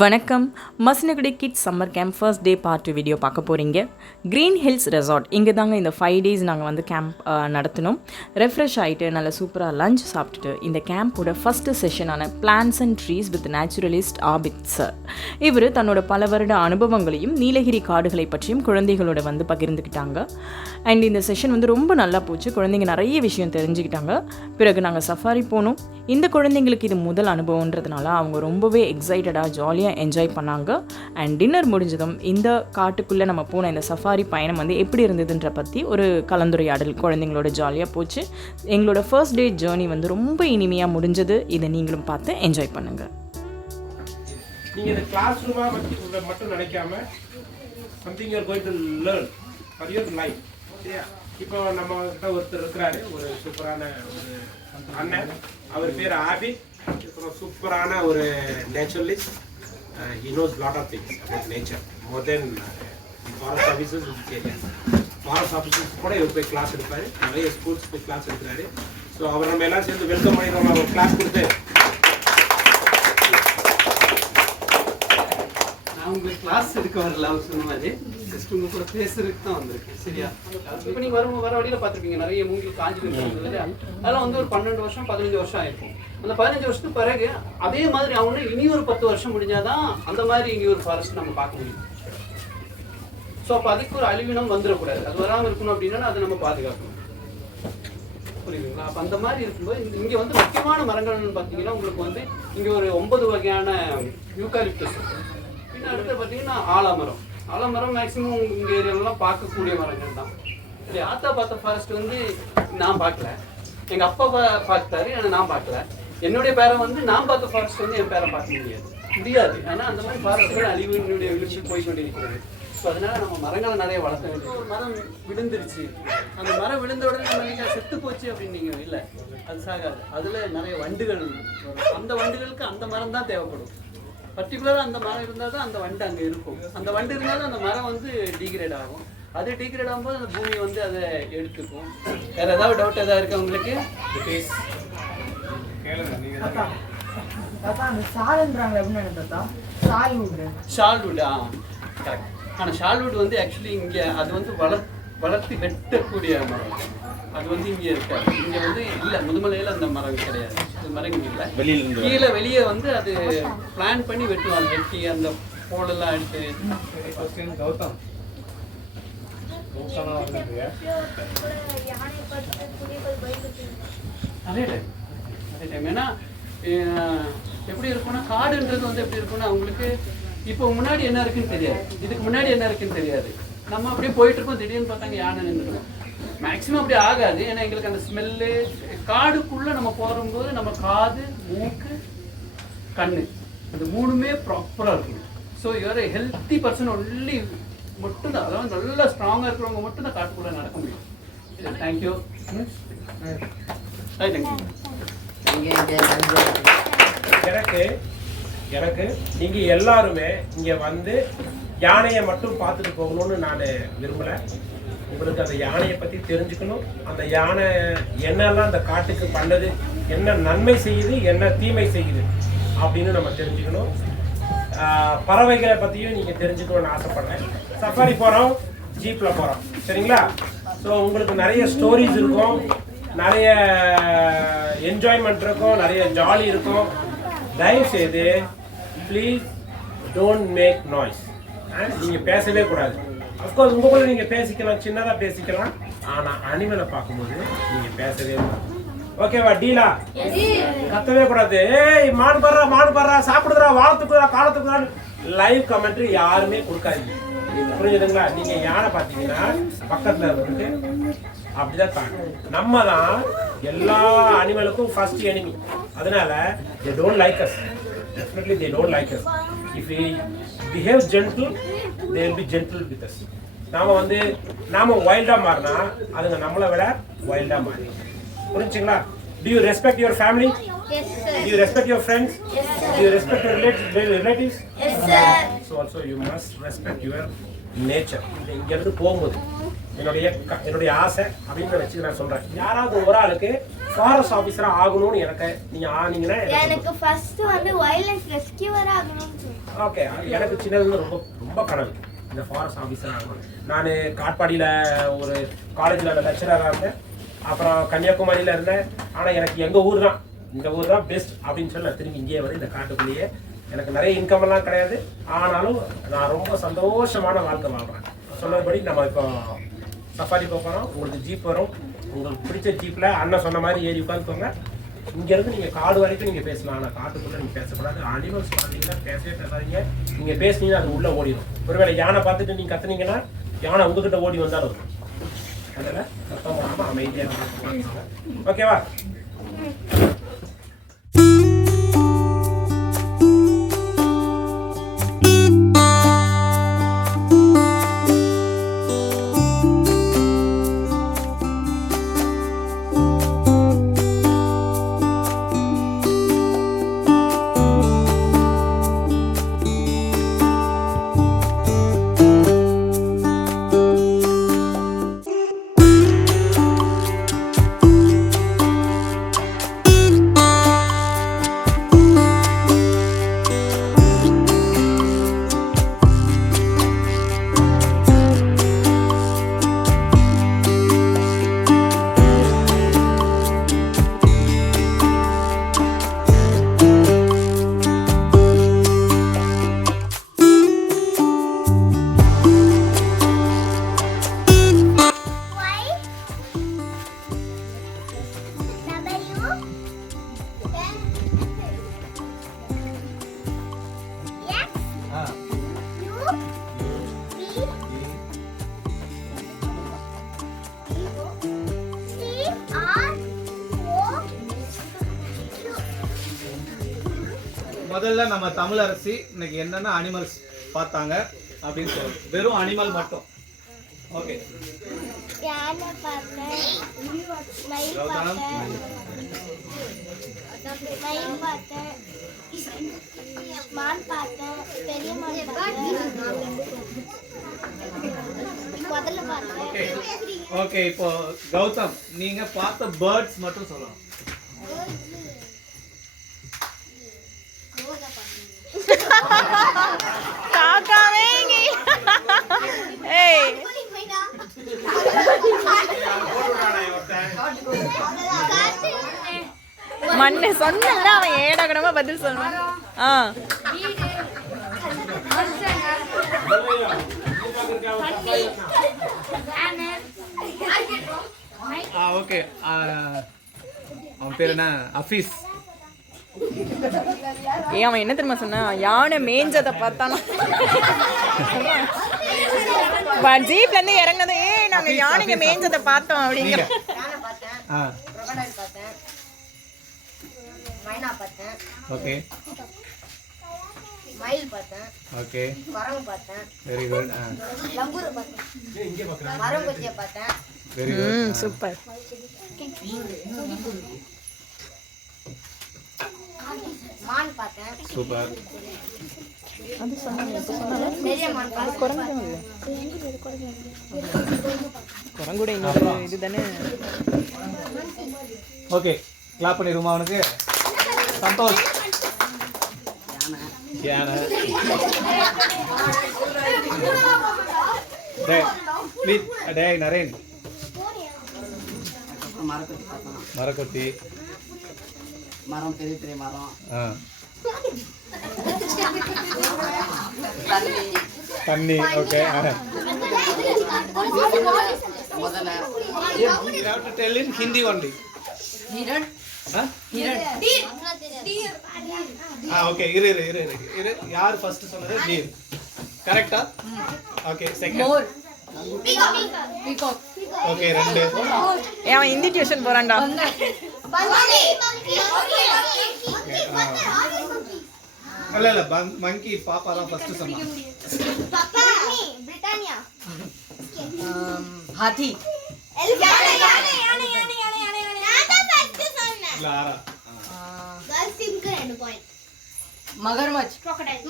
வணக்கம். Masinagudi kids summer camp first day part 2 video பார்க்க போகிறீங்க. க்ரீன் ஹில்ஸ் ரெசார்ட் இங்கே தாங்க இந்த 5 days நாங்கள் வந்து கேம்ப் நடத்தினோம். ரெஃப்ரெஷ் ஆகிட்டு நல்ல சூப்பராக லஞ்ச் சாப்பிட்டுட்டு இந்த கேம்போட ஃபஸ்ட்டு செஷனான plants and trees with naturalist Abid sir இவர் தன்னோட பல வருட அனுபவங்களையும் நீலகிரி காடுகளை பற்றியும் குழந்தைகளோட வந்து பகிர்ந்துக்கிட்டாங்க. அண்ட் இந்த செஷன் வந்து ரொம்ப நல்லா போச்சு. குழந்தைங்க நிறைய விஷயம் தெரிஞ்சுக்கிட்டாங்க. பிறகு நாங்கள் சஃபாரி போனோம். இந்த குழந்தைங்களுக்கு இது முதல் அனுபவன்றதுனால அவங்க ரொம்பவே எக்ஸைட்டடாக ஜாலியாக என்ஜாய் பண்ணாங்க. அண்ட் டின்னர் முடிஞ்சதும் இந்த காட்டுக்குள்ளே நம்ம போன இந்த சஃபாரி பயணம் வந்து எப்படி இருந்ததுன்ற பற்றி ஒரு கலந்துரையாடல் குழந்தைங்களோட ஜாலியாக போச்சு. எங்களோட ஃபர்ஸ்ட் டே ஜேர்னி வந்து ரொம்ப இனிமையாக முடிஞ்சது. இதை நீங்களும் பார்த்து என்ஜாய் பண்ணுங்கள். நீங்கள் இந்த கிளாஸ் ரூமாக மட்டும் நினைக்காம something you're going to learn for your life. சரியா? இப்போ நம்ம கிட்ட ஒருத்தர் இருக்கிறாரு, ஒரு சூப்பரான ஒரு அண்ணன். அவர் பேர் ஆபித். சூப்பரான ஒரு naturalist. He knows lot of things about nature more than forest officers in this area. Forest officers கூட இவர் போய் கிளாஸ் எடுப்பாரு. நிறைய ஸ்கூல்ஸ் போய் கிளாஸ் எடுக்கிறாரு. ஸோ அவர் நம்ம எல்லாம் சேர்ந்து வெல்கம் பண்ணிடுறோம். ஒரு கிளாஸ் கொடுத்து நான் உங்களுக்கு கிளாஸ் எடுக்க வரல. அவர் சொன்ன மாதிரி ஜஸ்ட் உங்க கூட பேசுறதுக்கு தான் வந்திருக்கேன். சரியா? இப்போ நீங்க வர வழியில பார்த்துருப்பீங்க நிறைய மூங்கில் காஞ்சி இருக்காங்க இல்லையா? அதெல்லாம் வந்து ஒரு 12 வருஷம் 15 வருஷம் ஆயிருக்கும். அந்த 15 வருஷத்துக்கு பிறகு அதே மாதிரி அவனு இனி ஒரு 10 வருஷம் முடிஞ்சாதான் அந்த மாதிரி இனி ஒரு ஃபாரஸ்ட் நம்ம பார்க்க முடியும். ஸோ அப்போ அதுக்கு ஒரு அழிவினம் வந்துடக்கூடாது. அது வராமல் இருக்கணும் அப்படின்னா அதை நம்ம பாதுகாக்கணும். புரியுதுங்களா? அப்போ அந்த மாதிரி இருக்கும்போது இங்கே வந்து முக்கியமான மரங்கள்னு பார்த்தீங்கன்னா உங்களுக்கு வந்து இங்கே ஒரு 9 வகையான யூகாலிப்டஸ். பின்ன அடுத்து பார்த்தீங்கன்னா ஆலமரம். ஆலமரம் மேக்ஸிமம் இங்கே ஏரியாலலாம் பார்க்கக்கூடிய மரங்கள் தான். சரி, ஆத்தா பார்த்த ஃபாரஸ்ட் வந்து நான் பார்க்கல, எங்கள் அப்பா பார்த்தாரு, ஆனால் நான் பார்க்கல. என்னுடைய பேரை வந்து நான் பார்த்த ஃபாரஸ்ட் வந்து என் பேரை பார்க்க முடியாது. ஆனால் அந்த மாதிரி ஃபாரஸ்ட்கள் அழிவினுடைய விழுச்சி போய்கொண்டிருக்கிறது. ஸோ அதனால நம்ம மரங்களை நிறைய வளர்க்க வேண்டியது. ஒரு மரம் விழுந்துருச்சு, அந்த மரம் விழுந்த உடனே நம்ம செத்து போச்சு அப்படின்னு நீங்கள் இல்லை, அது சாகாது. அதில் நிறைய வண்டுகள் வரும். அந்த வண்டுகளுக்கு அந்த மரம் தான் தேவைப்படும். பர்டிகுலராக அந்த மரம் இருந்தால் தான் அந்த வண்டு அங்கே இருக்கும். அந்த வண்டு இருந்தாலும் அந்த மரம் வந்து டீக்ரேட் ஆகும். அது டீக்ரேட் ஆகும்போது அந்த பூமி வந்து அதை எடுத்துக்கும். வேற ஏதாவது டவுட் ஏதாவது இருக்கா உங்களுக்கு? ஷால்வுட் கரெக்ட். ஆனால் ஷால்வுட் வந்து ஆக்சுவலி இங்கே அது வந்து வளர்த்து வெட்டக்கூடிய மரம். அது வந்து இங்கே இருக்காது. இங்கே வந்து இல்லை, முதுமலையில் அந்த மரம் கிடையாது. அந்த மரம் இங்கே இல்லை. கீழே வெளியே வந்து அது பிளான் பண்ணி வெட்டுவாங்க. வெட்டி அந்த போலெல்லாம் எடுத்து அதே டைம். ஏன்னா எப்படி இருக்குன்னா காடுன்றது வந்து எப்படி இருக்குன்னா அவங்களுக்கு இப்போ முன்னாடி என்ன இருக்குன்னு தெரியாது, இதுக்கு முன்னாடி என்ன இருக்குன்னு தெரியாது. நம்ம அப்படியே போயிட்டு இருக்கோம், திடீர்னு பார்த்தாங்க யானை நின்றுடும். மேக்ஸிமம் அப்படி ஆகாது. ஏன்னா எங்களுக்கு அந்த ஸ்மெல்லு காடுக்குள்ளே நம்ம போகும்போது நம்ம காது, மூக்கு, கண்ணு அந்த மூணுமே ப்ராப்பராக இருக்கணும். So your healthy person only மட்டும்தான், அதாவது நல்லா ஸ்ட்ராங்காக இருக்கிறவங்க மட்டும்தான் காட்டுக்குள்ளே நடக்க முடியும். தேங்க்யூ. எனக்கு நீங்கள் எல்லாருமே இங்கே வந்து யானையை மட்டும் பார்த்துட்டு போகணும்னு நான் விரும்பலை. உங்களுக்கு அந்த யானையை பற்றி தெரிஞ்சுக்கணும். அந்த யானை என்னெல்லாம் அந்த காட்டுக்கு பண்ணது, என்ன நன்மை செய்யுது, என்ன தீமை செய்யுது அப்படின்னு நம்ம தெரிஞ்சுக்கணும். பறவைகளை பற்றியும் நீங்கள் தெரிஞ்சுக்கணும்னு ஆசைப்பட்றேன். சஃபாரி போகிறோம், ஜீப்பில் போகிறோம், சரிங்களா? ஸோ உங்களுக்கு நிறைய ஸ்டோரிஸ் இருக்கும், நிறைய என்ஜாய்மெண்ட் இருக்கும், நிறைய ஜாலி இருக்கும். தயவுசெய்து ப்ளீஸ் டோன்ட் மேக் நாய்ஸ். நீங்கள் பேசவே கூடாது. அஃப்கோர்ஸ் உங்களுக்குள்ள நீங்கள் பேசிக்கலாம், சின்னதாக பேசிக்கலாம். ஆனால் அனிமலை பார்க்கும்போது நீங்கள் பேசவே கூடாது. ஓகேவா? டீலா? கத்தவே கூடாது. ஏய் மாடு படுறா சாப்பிடுறா வாழத்துக்குறா காலத்துக்குறா லைவ் கமெண்ட்ரி யாருமே கொடுக்காதீங்க. புரிஞ்சுதுங்களா? நீங்கள் யானை பார்த்தீங்கன்னா பக்கத்தில் வந்து அப்படிதான் தாங்க. நம்ம தான் எல்லா அனிமலுக்கும் ஃபர்ஸ்ட் எனிமி. அதனால they don't like us. Definitely they don't like us. If we behave gentle, they will be gentle with us. நாம வைல்டா மாறினா அதுங்க நம்மளை விட வைல்டா மாறி. புரிஞ்சுங்களா? Do you respect your family? Yes, sir. Do you respect your friends? Yes, sir. Do you respect your relatives? Yes, sir. So also you must respect your nature. இங்கிருந்து போகும்போது என்னுடைய ஆசை அப்படின்னு வச்சு நான் சொல்கிறேன். யாராவது ஒரு ஆளுக்கு ஃபாரஸ்ட் ஆஃபீஸரா ஆகணும்னு எனக்கு நீங்க ஆனீங்கன்னா எனக்கு ஃபர்ஸ்ட் வந்து வைல்ட் லைஃப் ரெஸ்கியூவர் ஆகணும்னு சொன்னேன். ஓகே. எனக்கு சின்னதுல ரொம்ப ரொம்ப கனவு இந்த ஃபாரஸ்ட் ஆஃபீஸர் ஆகணும். நான் காட்பாடியில் ஒரு காலேஜில் லெக்சராக இருந்தேன், அப்புறம் கன்னியாகுமரியில் இருந்தேன். ஆனால் எனக்கு எங்கள் ஊர் தான், இந்த ஊர் தான் பெஸ்ட் அப்படின்னு சொல்லி நான் திரும்பி இங்கேயே வந்து இந்த காட்டுக்குள்ளேயே எனக்கு நிறைய இன்கம் எல்லாம் கிடையாது, ஆனாலும் நான் ரொம்ப சந்தோஷமான வாழ்க்கை வாழ்கிறேன். சொன்னபடி நம்ம இப்போ சஃபாரி போகிறோம், உங்களுக்கு ஜீப் வரும், உங்களுக்கு பிடிச்ச ஜீப்பில் அண்ணன் சொன்ன மாதிரி ஏறி உட்காந்துக்கோங்க. இங்கேருந்து நீங்கள் காடு வரைக்கும் நீங்கள் பேசலாம், ஆனால் காட்டுக்குள்ளே நீங்கள் பேசக்கூடாது. அனிமல்ஸ் பார்த்தீங்கன்னா பேசவே பேசாதீங்க. நீங்கள் பேசுனீங்கன்னா அது உள்ளே ஓடிடும். ஒருவேளை யானை பார்த்துட்டு நீங்கள் கத்துனீங்கன்னா யானை உங்ககிட்ட ஓடி வந்தாலும் வரும். அதனால் சத்தம் போடாமல் அமைதியாக ஓகேவா? முதல்ல நம்ம தமிழரசி இன்னைக்கு என்னென்ன அனிமல்ஸ் பார்த்தாங்க அப்படின்னு சொல்லுவோம். வெறும் அனிமல் மட்டும். ஓகே. யானை பார்த்தேன், மயில் பார்த்தேன், மான் பார்த்தேன், பெரிய மான் பார்த்தேன், முதல்ல பார்த்தேன். ஓகே, இப்போ கௌதம் நீங்க பார்த்த பேர்ட்ஸ் மட்டும் சொல்லலாம். மண்ணு சொன்னா அவன் ஏடகடமா பதில் சொல்லுவான். ஓகே, அவன் பேர் என்ன? அஃபீஸ். அவன் என்ன தெரியுமா சொன்னா, யானை மேஞ்சதை பார்த்தானா ஜீப்ல இருந்து இறங்கினது, நாங்க யானைங்க மேஞ்சதை பார்த்தோம் அப்படிங்கிற. ஓகே, மயில் பார்த்தேன், ஓகே, குரங்கு பார்த்தேன், வெரி குட். லம்பூர் பார்த்தேன், மரங்கொத்தியை பார்த்தேன், வெரி குட், சூப்பர். மான் பார்த்தேன், சூப்பர். பெரிய மான் பார்த்தேன். குரங்குட இன்னொரு இதுதானே. ஓகே, கிளாப் பண்ணிடுமா அவனுக்கு? சந்தோஷ். யானை. டேய் நரேன். மரக்கொத்தி. மரம், பெரிய பெரிய மரம், தண்ணி. ஓகே, முதல்ல you have to tell in Hindi only. ஹிரண், ஓகே, இரு. யார் ஃபர்ஸ்ட் சொன்னது? டீர். கரெக்ட்டா? Okay, second. மோர், பீகாக். ஓகே, ரெண்டு. அவன் ஹிந்தி டியூஷன் போறான்டா. இல்ல மங்கி பாப்பா தான் ஃபர்ஸ்ட் சொன்னா. பிரிட்டானியா. हाथी, லாரா. मगरमच्छ, crocodile.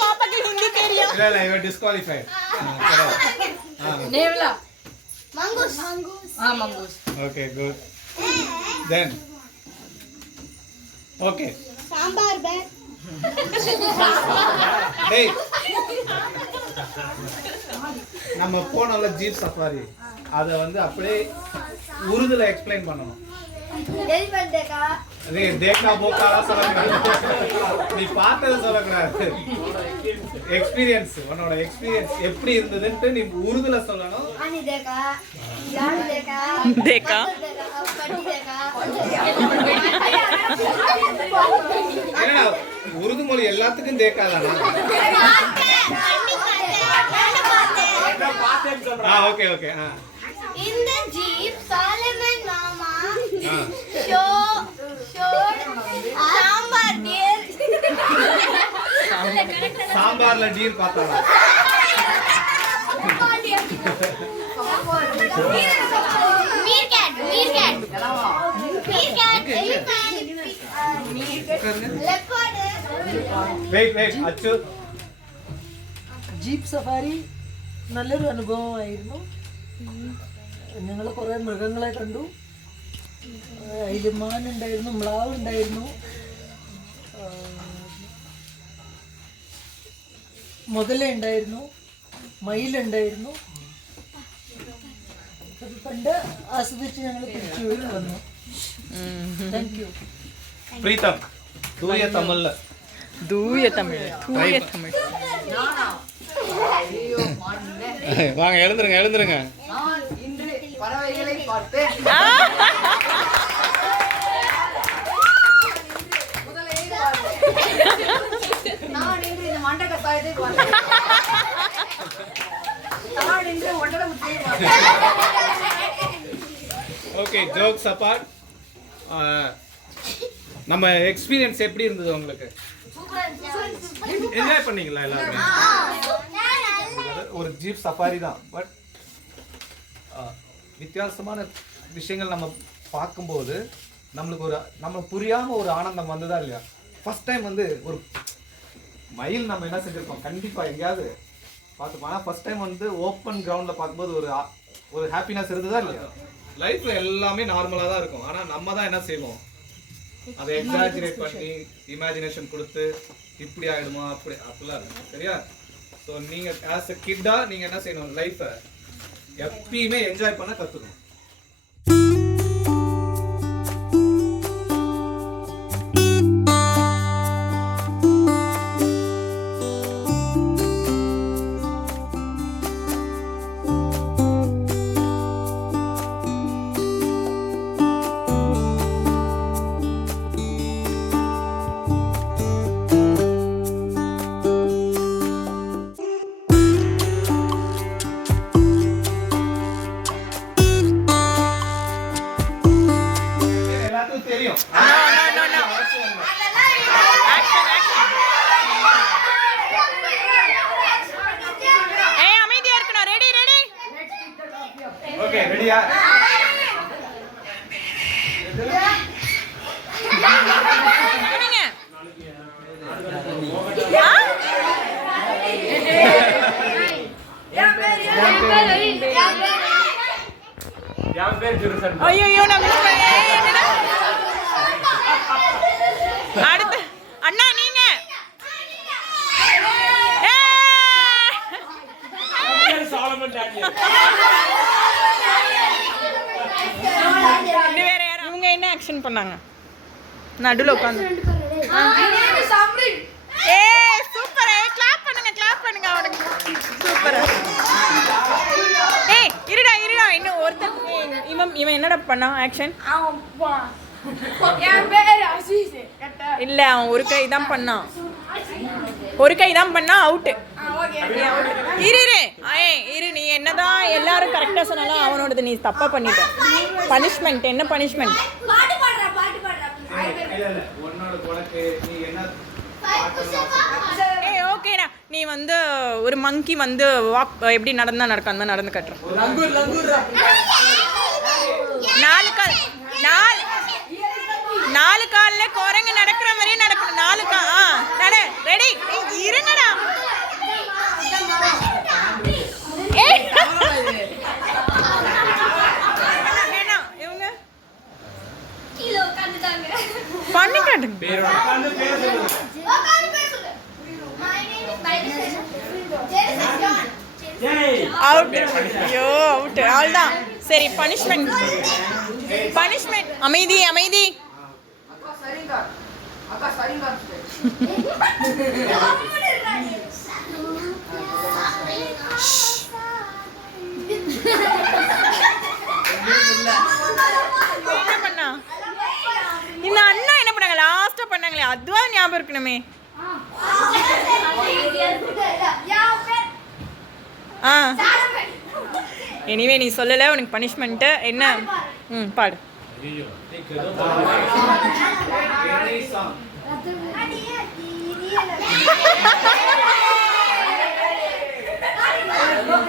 பாப்பா की हिंदी कह रही है. இல்ல you are disqualified. नेवला मंगूस हाँ mongoose Okay, good. Then. Okay. Sambar bag Hey. நம்ம போனோம்ல ஜீப் சஃபாரி அதை வந்து அப்படியே உருதுல எக்ஸ்பிளைன் பண்ணணும். एलिफेंट देखा அதே தேக்கா போக்காலாம் சொல்லக்கூடாது. நீ பார்த்தது சொல்லக்கூடாது. எக்ஸ்பீரியன்ஸ் உன்னோட எக்ஸ்பீரியன்ஸ் எப்படி இருந்ததுன்ட்டு நீ உருதுல சொல்லணும். आनी देखा यार देखा देखा पट्टी देखा என்னடா உருது மொழி எல்லாத்துக்கும் தேக்காதானா? Okay okay In the jeep, Solomon Mama showed sambar deer. சாம்பார்ல டீர் பார்த்தாளா? Meerkat, elephant, leopard. Wait Achu jeep safari നല്ലൊരു അനുഭവമായിരുന്നു. ഞങ്ങൾ കുറേ മൃഗങ്ങളെ കണ്ടു. അതിൽ മാനുണ്ടായിരുന്നു, മ്ലാവ് ഉണ്ടായിരുന്നു, മുതല ഉണ്ടായിരുന്നു, മയിലുണ്ടായിരുന്നു. അത് കണ്ട് ആസ്വദിച്ച് ഞങ്ങൾ തിരിച്ചു വന്നു. Thank you. பிரீத்தம் தூய தமிழ்ல தூய தமிழ் தூய தமிழ். ஐயோ மாட்டே வாங்க எழுந்துருங்க நான் இன்று பறவைகளை பார்த்தேன் முதலையை பார்த்தேன் நான் இன்று இந்த மண்ட கத்தாயத்தை பார்த்தேன் நான் இன்று ஒன்றரை முட்டையை பார்த்தேன் ஓகே ஜோக்ஸ் அபார்ட் நம்ம எக்ஸ்பீரியன்ஸ் எப்படி இருந்தது உங்களுக்கு? என்ஜாய் பண்ணீங்களா எல்லாரும்? ஒரு ஜீப் சஃபாரி தான். பட் வித்தியாசமான விஷயங்கள் நம்ம பார்க்கும்போது நம்மளுக்கு புரியாம ஒரு ஆனந்தம் வந்ததா இல்லையா? ஃபர்ஸ்ட் டைம் வந்து ஒரு மயில் நம்ம என்ன செஞ்சிருக்கோம் கண்டிப்பா எங்கேயாவது பார்த்துப்போம். ஆனால் ஃபர்ஸ்ட் டைம் வந்து ஓப்பன் கிரவுண்ட்ல பார்க்கும்போது ஒரு ஹாப்பினஸ் இருந்ததா இல்லையா? லைஃப்ல எல்லாமே நார்மலா தான் இருக்கும். ஆனா நம்ம தான் என்ன செய்வோம், அதை எக்ஸாஜரேட் பண்ணி இமேஜினேஷன் கொடுத்து இப்படி ஆயிடுமா அப்படிலாம் இருக்கும். சரியா? ஸோ நீங்க ஆஸ் அ கிட்டா நீங்க என்ன செய்யணும், லைஃப்பை எப்பயுமே என்ஜாய் பண்ண கத்துக்கணும். ஓகே ரெடியா? ஐயோ நான் மிஸ் பண்ணேன். அடுத்து அண்ணா நீங்க வேற யாரும் இவங்க என்ன ஆக்ஷன் பண்ணாங்க? நடுவில் உட்காந்து சூப்பர். கிளாப் பண்ணுங்க அவனுக்கு. சூப்பர். இருடா இன்னும் ஒருத்தன் இவன் என்னடா பண்ணா ஆக்ஷன்? இல்ல அவன் ஒரு கை தான் பண்ணான் அவுட்டு. இரு நீ என்னதான் எல்லாரும் கரெக்டா சொன்னாலும் அவனோடது நீ தப்பா பண்ணிட்ட. பனிஷ்மெண்ட் என்ன பனிஷ்மெண்ட்? ஓகேடா நீ வந்து ஒரு மங்கி வந்து வாக் எப்படி நடக்க அந்த நடந்து கட்டுறோம். நாலு கால்ல குரங்கு நடக்கிற மாதிரி நடக்கணும். 4 கால். ரெடி இருங்கடா. பண்ணி காட்டுங்க. பேரோட உட்கார்ந்து பேர் சொல்லுங்க. ஜெய். அவுட். ஐயோ அவுட். அவ்வளோதான். சரி பனிஷ்மெண்ட். அமைதி அமைதி. என்ன பண்ணா இந்த அண்ணா என்ன பண்ணாங்க லாஸ்டா பண்ணாங்களே அதுவும் ஞாபகம் இருக்கணுமே. ஆ எனிவே நீ சொல்லலை உனக்கு பனிஷ்மெண்ட்டு என்ன? பாடு. ஐயோ, நீக்கு ஏதோ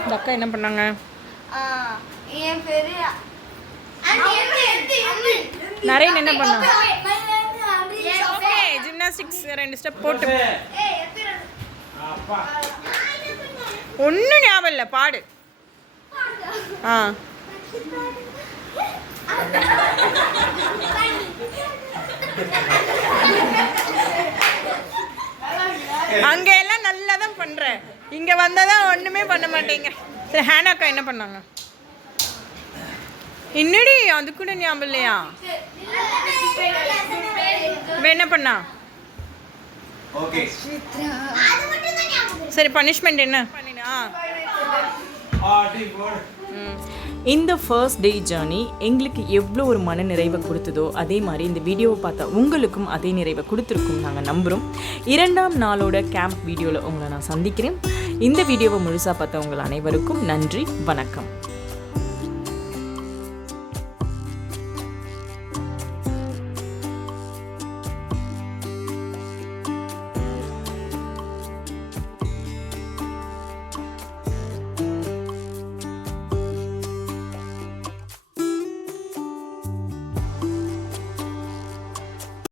இந்த அக்கா என்ன பண்ணாங்க? என் பேரு நரேன் என்ன பண்ணாங்க? ஓகே ஜிம்னாஸ்டிக்ஸ் 2 ஸ்டெப் போட்டு அப்பா ஒன்றும் ஞாபகம் இல்லை பாடு. ஆ அங்க எல்லாம் நல்லா தான் பண்ற, இங்க வந்தாதான் ஒண்ணுமே பண்ண மாட்டேங்க. சரி ஹேனாக்கா என்ன பண்ணாங்க? என்னடி அது கூட ஞாபகம் இல்லையா? என்ன பண்ணா? ஓகே சரி பனிஷ்மெண்ட் என்ன பண்ணினா? ஆடி போடு. இந்த ஃபர்ஸ்ட் டே ஜேர்னி எங்களுக்கு எவ்வளோ ஒரு மன நிறைவை கொடுத்ததோ அதே மாதிரி இந்த வீடியோவை பார்த்தா உங்களுக்கும் அதே நிறைவை கொடுத்துருக்கும் நாங்கள் நம்புகிறோம். 2ஆம் நாளோட கேம்ப் வீடியோவில் உங்களை நான் சந்திக்கிறேன். இந்த வீடியோவை முழுசாக பார்த்த உங்கள் அனைவருக்கும் நன்றி, வணக்கம்.